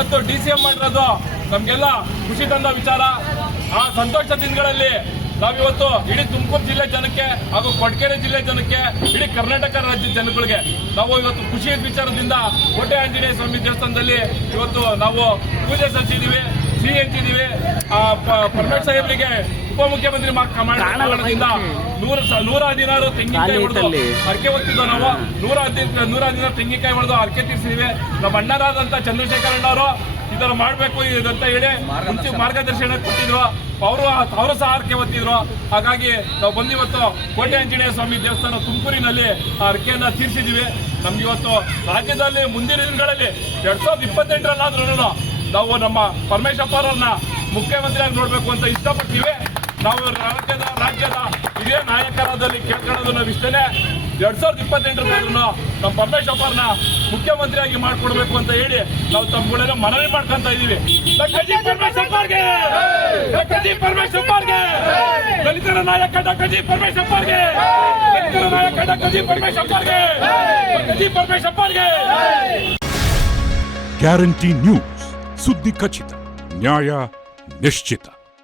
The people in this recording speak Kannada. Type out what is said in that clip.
ಇವತ್ತು DCM ಮಾಡಿರೋದು ನಮಗೆಲ್ಲ ಖುಷಿ ತಂದ ವಿಚಾರ. ಆ ಸಂತೋಷ ದಿನಗಳಲ್ಲಿ ನಾವಿವತ್ತು ಇಡೀ ತುಮಕೂರು ಜಿಲ್ಲೆ ಜನಕ್ಕೆ ಹಾಗೂ ಕೊಡಗೇರಿ ಜಿಲ್ಲೆ ಜನಕ್ಕೆ ಇಡೀ ಕರ್ನಾಟಕ ರಾಜ್ಯದ ಜನಗಳಿಗೆ ನಾವು ಇವತ್ತು ಖುಷಿ ವಿಚಾರದಿಂದ ಕೋಟೆ ಆಂಜನೇಯ ಸ್ವಾಮಿ ದೇವಸ್ಥಾನದಲ್ಲಿ ಇವತ್ತು ನಾವು ಪೂಜೆ ಸಲ್ಲಿಸಿದ್ದೀವಿ, ಸಿಹಿ ಹಂಚಿದ್ದೀವಿ. ಪರಮೇಶ್ ಸಾಹೇಬರಿಗೆ ಉಪಮುಖ್ಯಮಂತ್ರಿ ಮಾಡೋದ್ರಿಂದ 116 ತೆಂಗಿನಕಾಯಿ ಹೊಡೆದು ಅರ್ಕೆ ಹೊತ್ತಿದ್ದು ನಾವು 116 ತೆಂಗಿನಕಾಯಿ ಹೊಡೆದು ಅರ್ಕೆ ತೀರಿಸಿದ್ದೀವಿ. ನಮ್ಮ ಅಣ್ಣರಾದಂಥ ಚಂದ್ರಶೇಖರ್ ಅಣ್ಣವರು ಇದನ್ನು ಮಾಡಬೇಕು ಇದಂತ ಹೇಳಿ ಮಾರ್ಗದರ್ಶನ ಕೊಟ್ಟಿದ್ರು. ಅವರು ಸಹ ಅರ್ಕೆ ಹೊತ್ತಿದ್ರು. ಹಾಗಾಗಿ ನಾವು ಬಂದಿವತ್ತು ಕೋಟೆ ಆಂಜನೇಯ ಸ್ವಾಮಿ ದೇವಸ್ಥಾನ ತುಮಕೂರಿನಲ್ಲಿ ಆ ಅರ್ಕೆಯನ್ನ ತೀರಿಸಿದ್ದೀವಿ. ನಮ್ಗೆ ಇವತ್ತು ರಾಜ್ಯದಲ್ಲಿ ಮುಂದಿನ ದಿನಗಳಲ್ಲಿ 2028ರಲ್ಲಾದ್ರೂ ನಾವು ನಮ್ಮ ಪರಮೇಶಪ್ಪ ಅವರನ್ನ ಮುಖ್ಯಮಂತ್ರಿಯಾಗಿ ನೋಡಬೇಕು ಅಂತ ಇಷ್ಟಪಡ್ತೀವಿ. ನಾವು ರಾಜ್ಯದ ಹಿರಿಯ ನಾಯಕರಾದಲ್ಲಿ ಕೇಳ್ಕೊಳ್ಳೋದು ನಾವು ಇಷ್ಟೇ. 2028ರಲ್ಲಾದ್ರೂ ನಮ್ಮ ಪರಮೇಶಪ್ಪ ಅವ್ರನ್ನ ಮುಖ್ಯಮಂತ್ರಿಯಾಗಿ ಮಾಡಿಕೊಡ್ಬೇಕು ಅಂತ ಹೇಳಿ ನಾವು ತಮ್ಮಗಳನ್ನ ಮನವಿ ಮಾಡ್ಕೊಂತ ಇದೀವಿ. ದಲಿತರ ನಾಯಕ ಡಾಕ್ಟರ್ ಜಿ ಪರಮೇಶಪ್ಪ ಅವ್ರಿಗೆ, ದಲಿತರ ನಾಯಕ ಡಾಕ್ಟರ್ ಜಿ ಪರಮೇಶಪ್ಪ ಅವ್ರಿಗೆ. ಗ್ಯಾರಂಟಿ ನ್ಯೂಸ್, ಸುದ್ದಿ ಖಚಿತ, ನ್ಯಾಯ ನಿಶ್ಚಿತ.